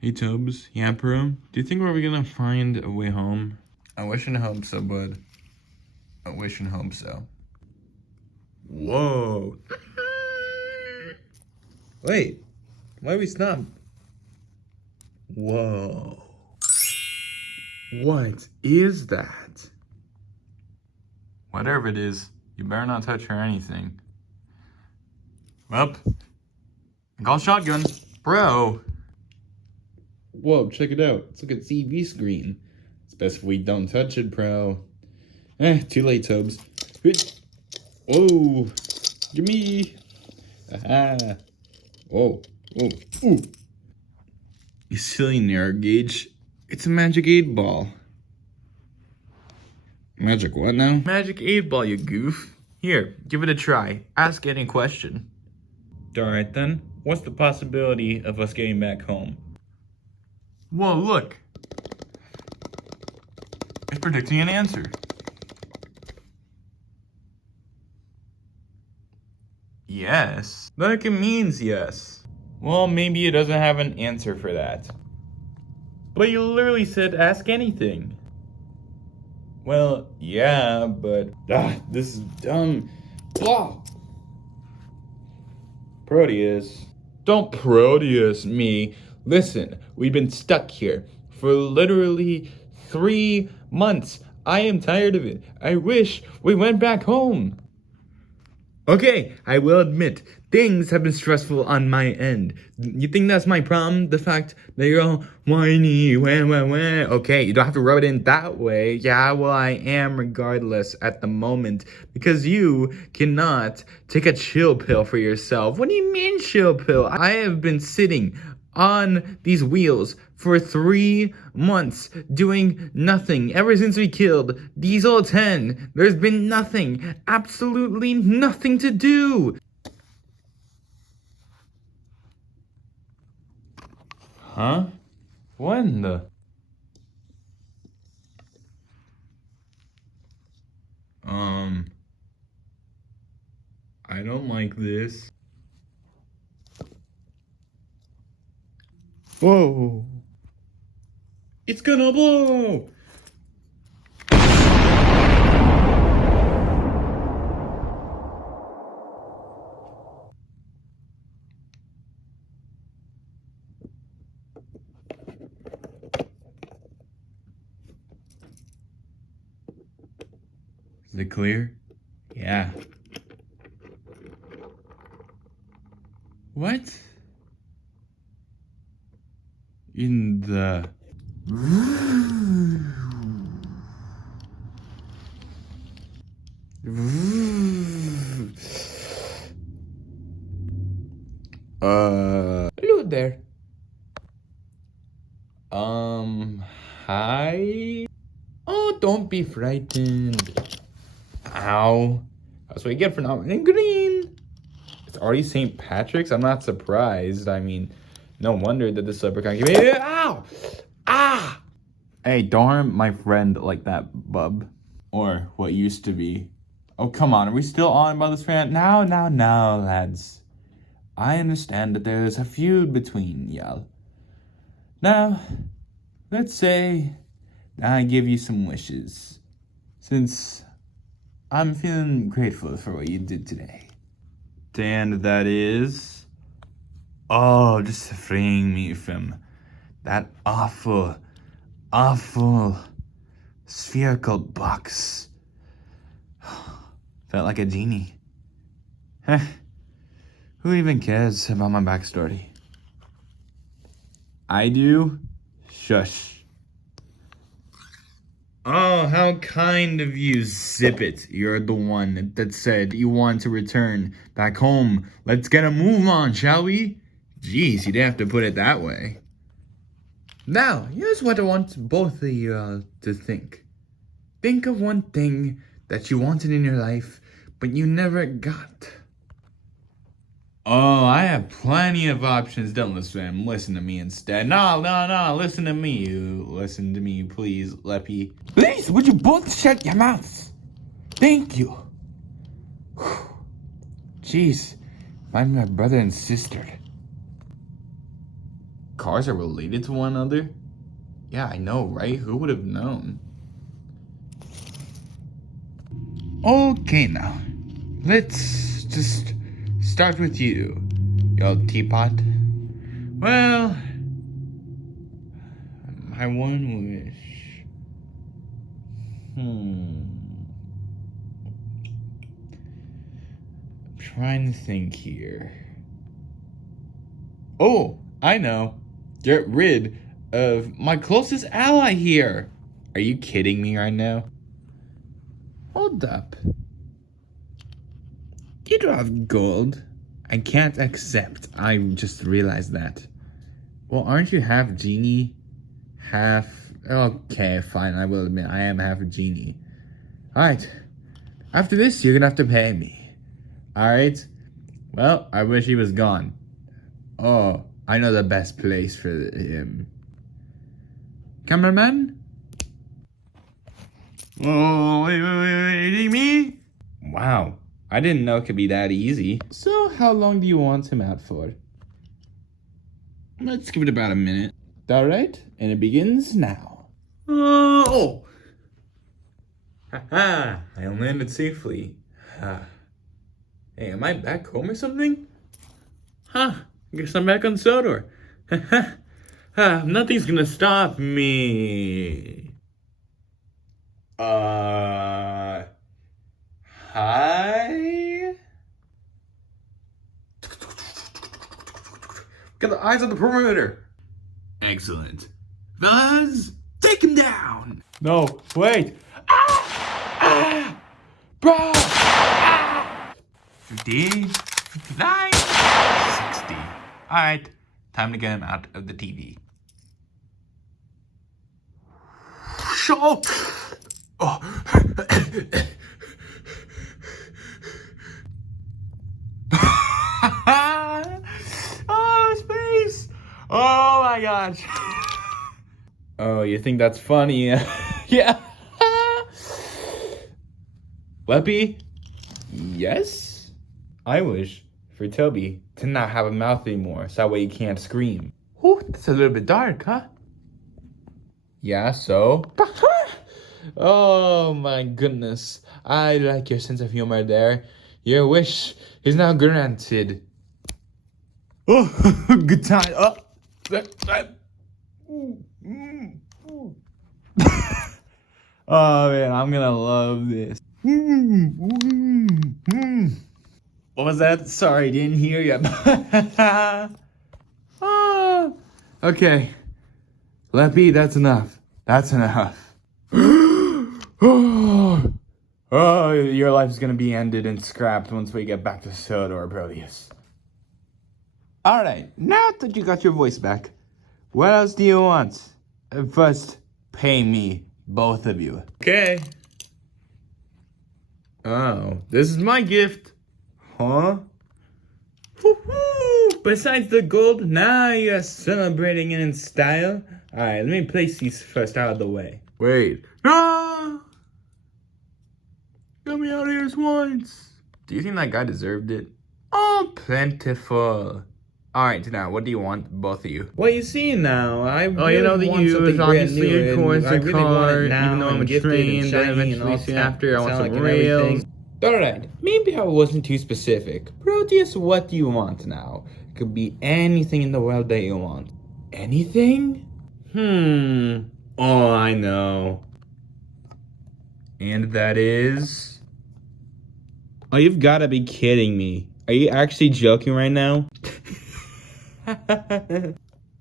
Hey Tobes, yeah bro, do you think we're gonna find a way home? I wish and hope so, bud. I wish and hope so. Whoa. Wait, why we stop? Whoa. What is that? Whatever it is, you better not touch her or anything. Well, call shotgun. Bro. Whoa, check it out. It's like a TV screen. It's best if we don't touch it, bro. Too late, Tobes. Whoa. Gimme. Aha. Whoa. Whoa. Ooh. You silly narrow gauge. It's a magic 8-ball. Magic what now? Magic 8-ball, you goof. Here, give it a try. Ask any question. Alright then. What's the possibility of us getting back home? Whoa, look. It's predicting an answer. Yes. Like it means yes. Well, maybe it doesn't have an answer for that. But you literally said ask anything. Well, yeah, but this is dumb. Blah. Proteus. Don't Proteus me. Listen, we've been stuck here for literally 3 months. I am tired of it. I wish we went back home. Okay, I will admit, things have been stressful on my end. You think that's my problem? The fact that you're all whiny, wah. Okay, you don't have to rub it in that way. Yeah, well, I am regardless at the moment. Because you cannot take a chill pill for yourself. What do you mean chill pill? I have been sitting on these wheels for 3 months doing nothing. Ever since we killed Diesel 10, there's been nothing, absolutely nothing to do. Huh? When the? I don't like this. Whoa. It's gonna blow! Is it clear? Yeah. What? In the... Hello there. Hi? Oh, don't be frightened. Ow. That's what you get for not wearing green. It's already St. Patrick's? I'm not surprised. I mean, no wonder that this leprechaun gave me... Ow! Ah! Hey, don't harm my friend like that, bub. Or what used to be. Oh, come on. Are we still on about this rant? Now, lads. I understand that there's a feud between y'all. Now, let's say I give you some wishes. Since I'm feeling grateful for what you did today. And that is... Oh, just freeing me from that awful spherical box. Felt like a genie. Heh. Who even cares about my backstory? I do? Shush. Oh, how kind of you, Zip It. You're the one that said you want to return back home. Let's get a move on, shall we? Jeez, you didn't have to put it that way. Now, here's what I want both of you to think. Think of one thing that you wanted in your life, but you never got. Oh, I have plenty of options. Don't listen to him. Listen to me instead. No, no, no. Listen to me. You listen to me, please, Leppy. Please, would you both shut your mouths? Thank you. Jeez, I'm my brother and sister. Cars are related to one another? Yeah, I know, right? Who would have known? Okay, now, let's just start with you old teapot. Well, my one wish. I'm trying to think here. Oh, I know. Get rid of my closest ally here. Are you kidding me right now? Hold up. You don't have gold. I can't accept. I just realized that. Well, aren't you half genie? Half... Okay, fine, I will admit, I am half a genie. Alright. After this, you're gonna have to pay me. Alright? Well, I wish he was gone. Oh, I know the best place for him. Cameraman? Oh, wait, me? Wow, I didn't know it could be that easy. So, how long do you want him out for? Let's give it about a minute. Alright, and it begins now. Oh! Haha, I landed safely. Hey, am I back home or something? Huh, guess I'm back on Sodor. Nothing's gonna stop me. Hi? Got the eyes on the perimeter. Excellent. Fellas, take him down. No, wait. Bro! 58, 59, 60. Alright, time to get him out of the TV. Show! Oh. Oh, space! Oh my gosh. Oh, you think that's funny? Yeah. Leppy? Yes? I wish for Toby to not have a mouth anymore, so that way he can't scream. Oh, that's a little bit dark, huh? Yeah, so? Oh my goodness. I like your sense of humor there. Your wish is now granted. Oh, good time. Oh. Oh man, I'm gonna love this. What was that? Sorry, didn't hear you. Okay. Leppy, that's enough. That's enough. Oh, your life's gonna be ended and scrapped once we get back to Sodor, Brodius. Alright, now that you got your voice back, what else do you want? First, pay me, both of you. Okay. Oh, this is my gift. Huh? Woo-hoo! Besides the gold, now you're celebrating it in style. Alright, let me place these first out of the way. Wait. No! Get me out of here once. Do you think that guy deserved it? Oh, plentiful. Alright, now, what do you want, both of you? Well, you see now, I you know, the want use, something brand obviously, new, of course, and I the really want car, it now, even though I'm and a gifted train, and then shiny, eventually and all soon that, after, I want sound some like rails. everything. Alright, maybe I wasn't too specific. Proteus, what do you want now? It could be anything in the world that you want. Anything? Oh, I know. And that is... Oh, you've got to be kidding me. Are you actually joking right now?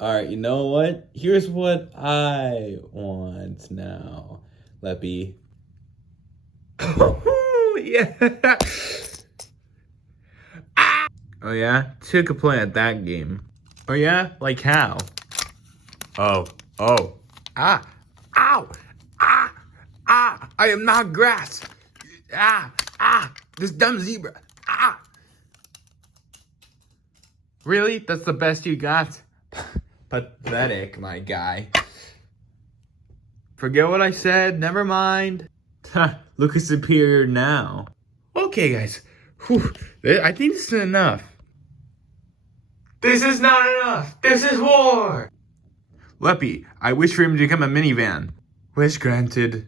Alright, you know what? Here's what I want now, Leppy. Yeah. Oh yeah? Took a play at that game. Oh yeah? Like how? Oh. Ow! I am not grass! This dumb zebra! Really? That's the best you got? Pathetic, my guy. Forget what I said, never mind. Look superior now. Okay, guys. Whew. I think this is enough. This is not enough! This is war! Leppy, I wish for him to become a minivan. Wish granted.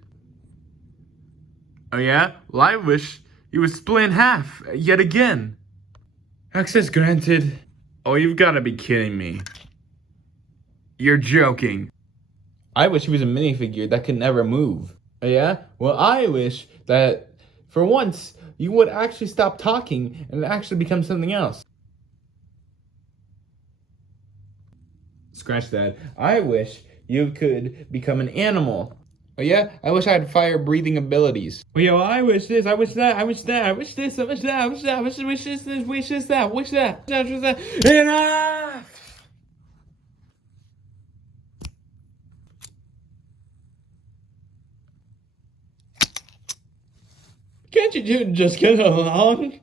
Oh yeah? Well, I wish he was split in half, yet again. Access granted. Oh, you've gotta be kidding me. You're joking. I wish he was a minifigure that could never move. Oh, yeah? Well, I wish that for once you would actually stop talking and actually become something else. Scratch that. I wish you could become an animal. Oh yeah? I wish I had fire-breathing abilities. Oh yeah, well, I wish this, I wish that, I wish that, I wish this, I wish that, I wish that, I wish this, wish this, that, wish that, wish that. Enough! Can't you two just get along?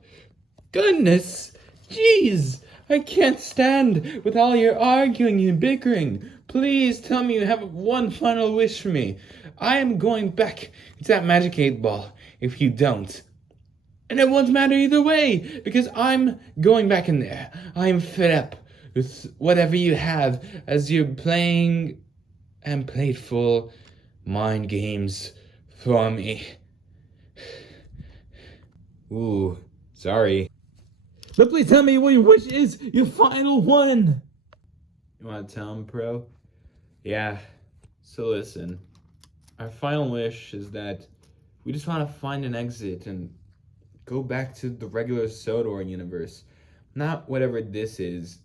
Goodness, jeez, I can't stand with all your arguing and bickering. Please tell me you have one final wish for me. I am going back to that magic 8-ball if you don't. And it won't matter either way, because I'm going back in there. I am fed up with whatever you have as you're playing and playful mind games for me. Ooh, sorry. But please tell me what your wish is, your final one. You want to tell him, Pro? Yeah. So listen, our final wish is that we just want to find an exit and go back to the regular Sodor universe. Not whatever this is,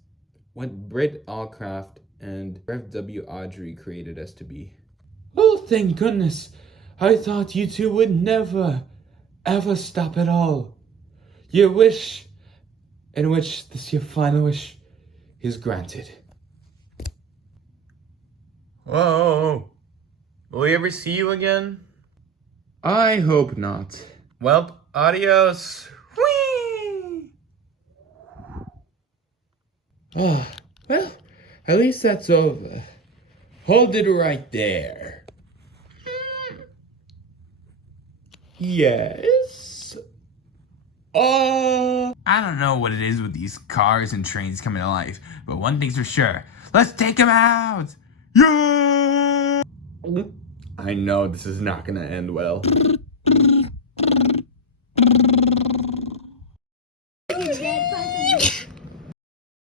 what Britt Allcraft and Rev W. Audrey created us to be. Oh, thank goodness. I thought you two would never, ever stop at all. Your wish, in which this your final wish, is granted. Whoa. Will we ever see you again? I hope not. Well, adios. Whee! Oh, well, at least that's over. Hold it right there. Yes. I don't know what it is with these cars and trains coming to life, but one thing's for sure. Let's take them out! Yeah! I know this is not gonna end well.